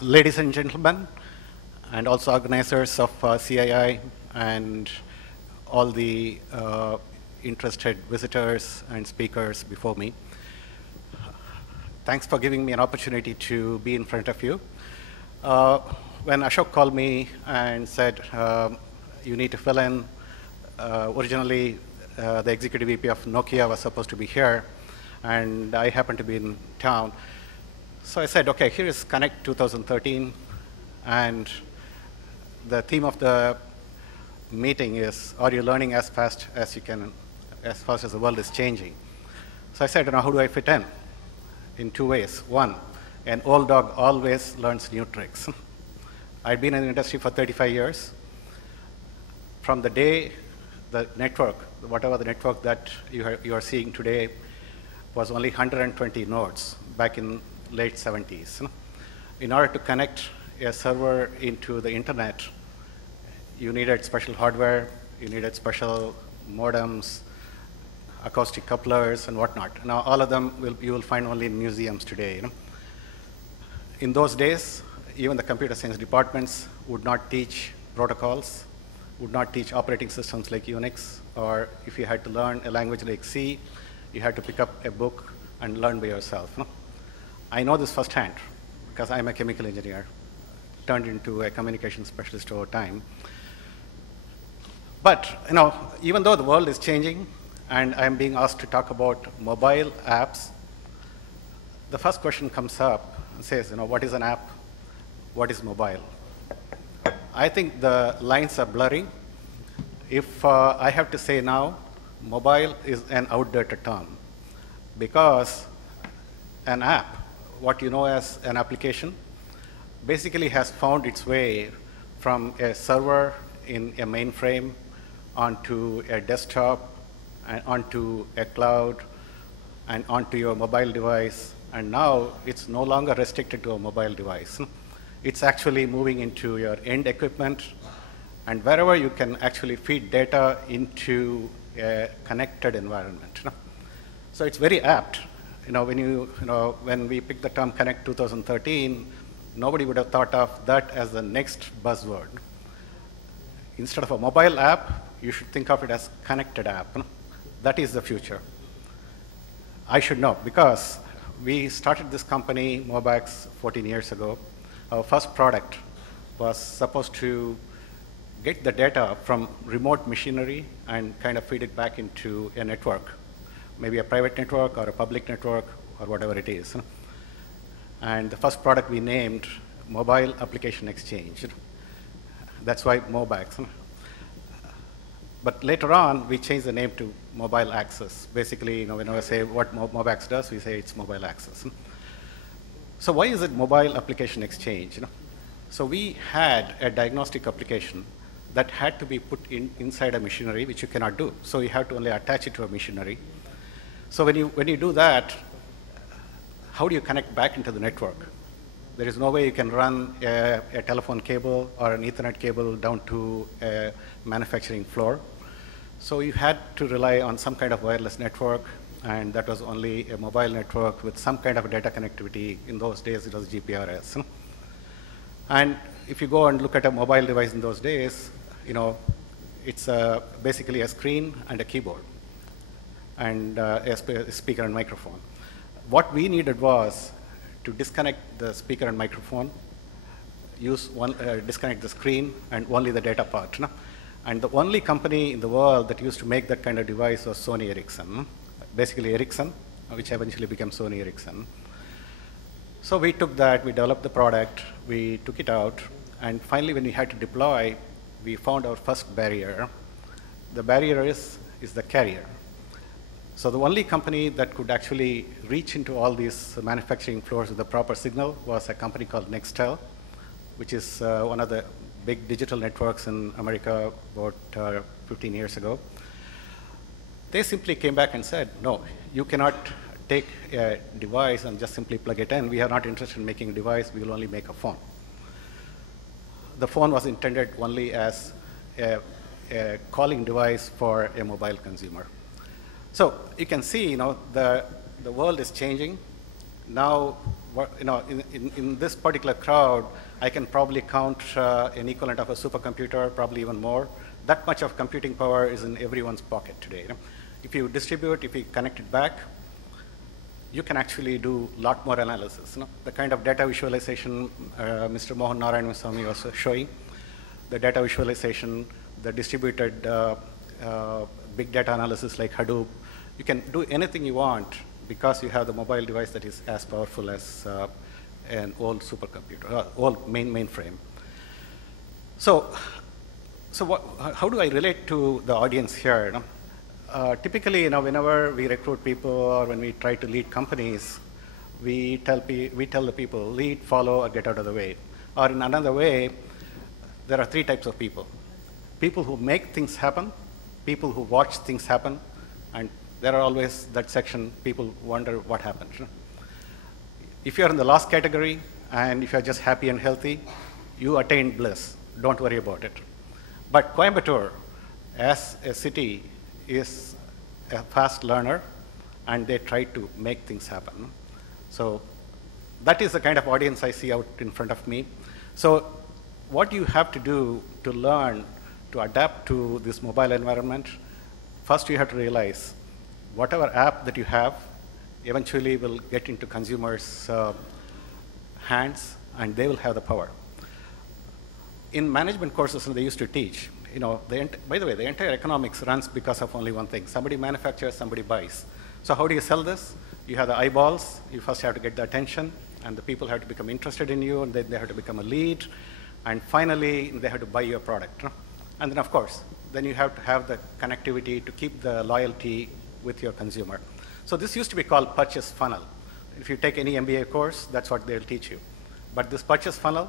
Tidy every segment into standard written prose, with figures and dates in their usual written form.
Ladies and gentlemen, and also organizers of CII and all the interested visitors and speakers before me. Thanks for giving me an opportunity to be in front of you. When Ashok called me and said, you need to fill in, originally the executive VP of Nokia was supposed to be here, and I happened to be in town. So I said, okay, here is Connect 2013, and the theme of the meeting is, are you learning as fast as you can, as fast as the world is changing? So I said, how do I fit in? In two ways. One, an old dog always learns new tricks. I'd been in the industry for 35 years. From the day the network, whatever the network that you are seeing today, was only 120 nodes back in late 70s. In order to connect a server into the internet, you needed special hardware, you needed special modems, acoustic couplers, and whatnot. Now, all of them you will find only in museums today. In those days, even the computer science departments would not teach protocols, would not teach operating systems like Unix, or if you had to learn a language like C, you had to pick up a book and learn by yourself. I know this firsthand because I'm a chemical engineer, turned into a communication specialist over time. But even though the world is changing and I'm being asked to talk about mobile apps, the first question comes up and says, what is an app? What is mobile? I think the lines are blurring. If I have to say now, mobile is an outdated term because an app, what you know as an application, basically has found its way from a server in a mainframe onto a desktop and onto a cloud and onto your mobile device, and now it's no longer restricted to a mobile device. It's actually moving into your end equipment and wherever you can actually feed data into a connected environment. So it's very apt. When we picked the term Connect 2013, nobody would have thought of that as the next buzzword. Instead of a mobile app, you should think of it as connected app. That is the future. I should know because we started this company, Mobax, 14 years ago. Our first product was supposed to get the data from remote machinery and kind of feed it back into a network, maybe a private network or a public network or whatever it is. And the first product we named Mobile Application Exchange. That's why Mobax. But later on, we changed the name to Mobile Access. Basically, whenever I say what Mobax does, we say it's Mobile Access. So why is it Mobile Application Exchange? So we had a diagnostic application that had to be put inside a machinery, which you cannot do. So you have to only attach it to a machinery. So when you do that, how do you connect back into the network? There is no way you can run a telephone cable or an Ethernet cable down to a manufacturing floor. So you had to rely on some kind of wireless network, and that was only a mobile network with some kind of data connectivity. In those days, it was GPRS. And if you go and look at a mobile device in those days, it's basically a screen and a keyboard and a speaker and microphone. What we needed was to disconnect the speaker and microphone, disconnect the screen and only the data part. And the only company in the world that used to make that kind of device was Sony Ericsson. Basically Ericsson, which eventually became Sony Ericsson. So we took that, we developed the product, we took it out, and finally when we had to deploy, we found our first barrier. The barrier is the carrier. So the only company that could actually reach into all these manufacturing floors with the proper signal was a company called Nextel, which is one of the big digital networks in America about 15 years ago. They simply came back and said, no, you cannot take a device and just simply plug it in. We are not interested in making a device. We will only make a phone. The phone was intended only as a calling device for a mobile consumer. So you can see, the world is changing. Now in this particular crowd, I can probably count an equivalent of a supercomputer, probably even more. That much of computing power is in everyone's pocket today. If you distribute, if you connect it back, you can actually do a lot more analysis. The kind of data visualization Mr. Mohan Narayanaswamy was showing, the data visualization, the distributed big data analysis like Hadoop, you can do anything you want because you have the mobile device that is as powerful as an old supercomputer, old mainframe. So how do I relate to the audience here? Typically, whenever we recruit people or when we try to lead companies, we tell the people, lead, follow, or get out of the way. Or in another way, there are three types of people. People who make things happen, people who watch things happen, and there are always that section, people wonder what happened. If you're in the last category, and if you're just happy and healthy, you attain bliss. Don't worry about it. But Coimbatore, as a city, is a fast learner, and they try to make things happen. So that is the kind of audience I see out in front of me. So what you have to do to learn to adapt to this mobile environment, first you have to realize whatever app that you have eventually will get into consumers' hands, and they will have the power. In management courses, they used to teach, by the way, the entire economics runs because of only one thing. Somebody manufactures, somebody buys. So how do you sell this? You have the eyeballs. You first have to get the attention, and the people have to become interested in you, and then they have to become a lead, and finally, they have to buy your product. And then, of course, then you have to have the connectivity to keep the loyalty with your consumer. So this used to be called purchase funnel. If you take any MBA course, that's what they'll teach you. But this purchase funnel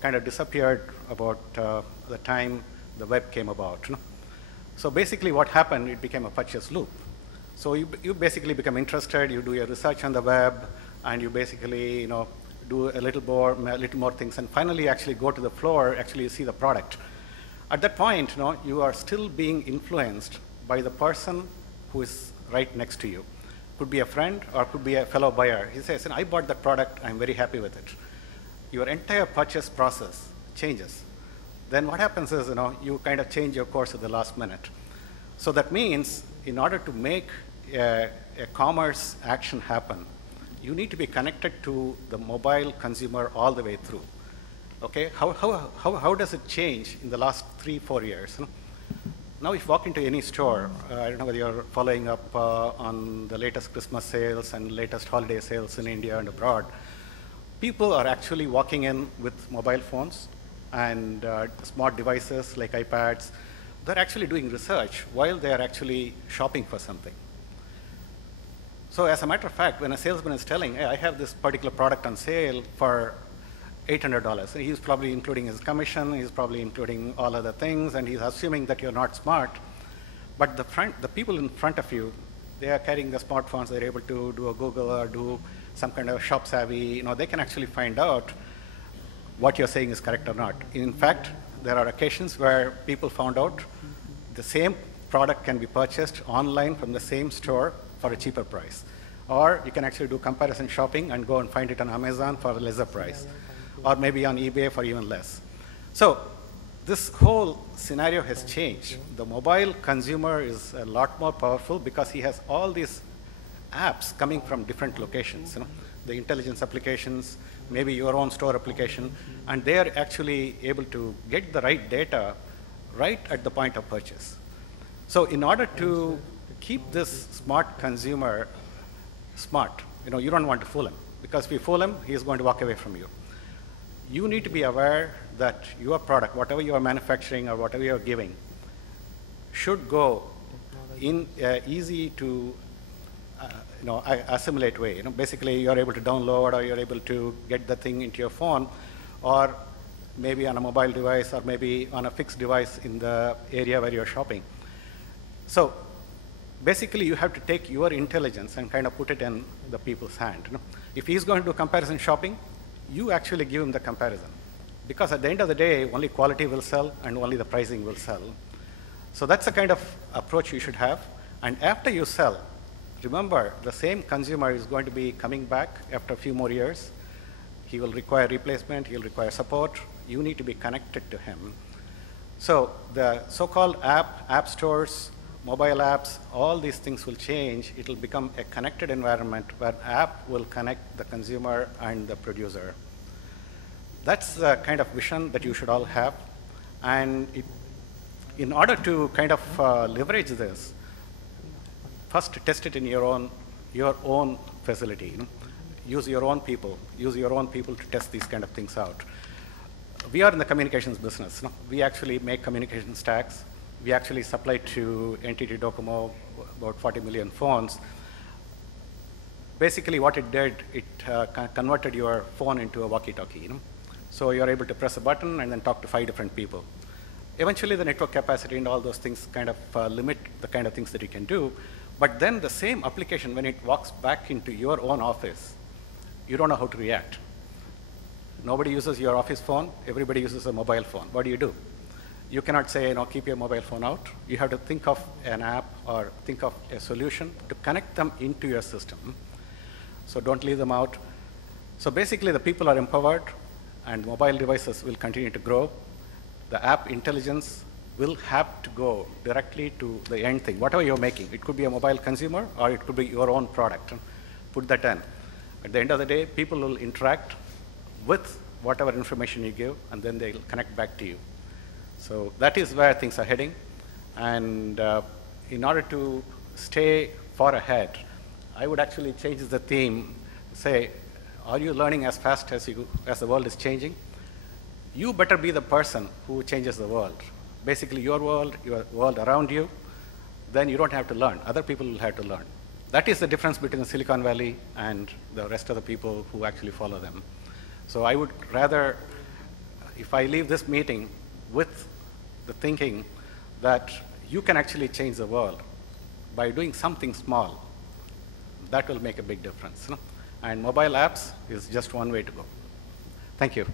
kind of disappeared about the time the web came about. So basically what happened, it became a purchase loop. So you basically become interested, you do your research on the web, and you basically do a little more things, and finally you actually go to the floor, actually you see the product. At that point, you are still being influenced by the person who is right next to you. Could be a friend or could be a fellow buyer. He says, I bought that product, I'm very happy with it. Your entire purchase process changes. Then what happens is, you kind of change your course at the last minute. So that means in order to make a commerce action happen, you need to be connected to the mobile consumer all the way through. Okay, how does it change in the last 3-4 years? Now if you walk into any store, I don't know whether you're following up on the latest Christmas sales and latest holiday sales in India and abroad, people are actually walking in with mobile phones and smart devices like iPads. They're actually doing research while they're actually shopping for something. So as a matter of fact, when a salesman is telling, hey, I have this particular product on sale for $800. And he's probably including his commission, he's probably including all other things, and he's assuming that you're not smart. But the people in front of you, they are carrying the smartphones, they're able to do a Google or do some kind of shop savvy, they can actually find out what you're saying is correct or not. In fact, there are occasions where people found out the same product can be purchased online from the same store for a cheaper price. Or you can actually do comparison shopping and go and find it on Amazon for a lesser price. Or maybe on eBay for even less. So this whole scenario has changed. The mobile consumer is a lot more powerful because he has all these apps coming from different locations. The intelligence applications, maybe your own store application, and they are actually able to get the right data right at the point of purchase. So in order to keep this smart consumer smart, you don't want to fool him, because if you fool him, he is going to walk away from you. You need to be aware that your product, whatever you are manufacturing or whatever you are giving, should go in easy to assimilate way. Basically, you're able to download or you're able to get the thing into your phone, or maybe on a mobile device, or maybe on a fixed device in the area where you're shopping. So basically, you have to take your intelligence and kind of put it in the people's hand. If he's going to do comparison shopping, you actually give him the comparison. Because at the end of the day, only quality will sell and only the pricing will sell. So that's the kind of approach you should have. And after you sell, remember, the same consumer is going to be coming back after a few more years, He will require replacement, he'll require support. You need to be connected to him. So the so-called app stores, mobile apps, all these things will change. It will become a connected environment where app will connect the consumer and the producer. That's the kind of vision that you should all have. And in order to kind of leverage this, first test it in your own facility. Use your own people. Use your own people to test these kind of things out. We are in the communications business. We actually make communication stacks. We actually supply to NTT Docomo about 40 million phones. Basically, what it did, it converted your phone into a walkie-talkie. So you're able to press a button and then talk to 5 different people. Eventually, the network capacity and all those things kind of limit the kind of things that you can do. But then the same application, when it walks back into your own office, you don't know how to react. Nobody uses your office phone. Everybody uses a mobile phone. What do? You cannot say, keep your mobile phone out. You have to think of an app or think of a solution to connect them into your system. So don't leave them out. So basically, the people are empowered, and mobile devices will continue to grow. The app intelligence will have to go directly to the end thing, whatever you're making. It could be a mobile consumer, or it could be your own product. Put that in. At the end of the day, people will interact with whatever information you give, and then they'll connect back to you. So that is where things are heading. And in order to stay far ahead, I would actually change the theme, say, are you learning as fast as the world is changing? You better be the person who changes the world. Basically, your world around you, then you don't have to learn. Other people will have to learn. That is the difference between Silicon Valley and the rest of the people who actually follow them. So I would rather, if I leave this meeting with the thinking that you can actually change the world by doing something small, that will make a big difference. And mobile apps is just one way to go. Thank you.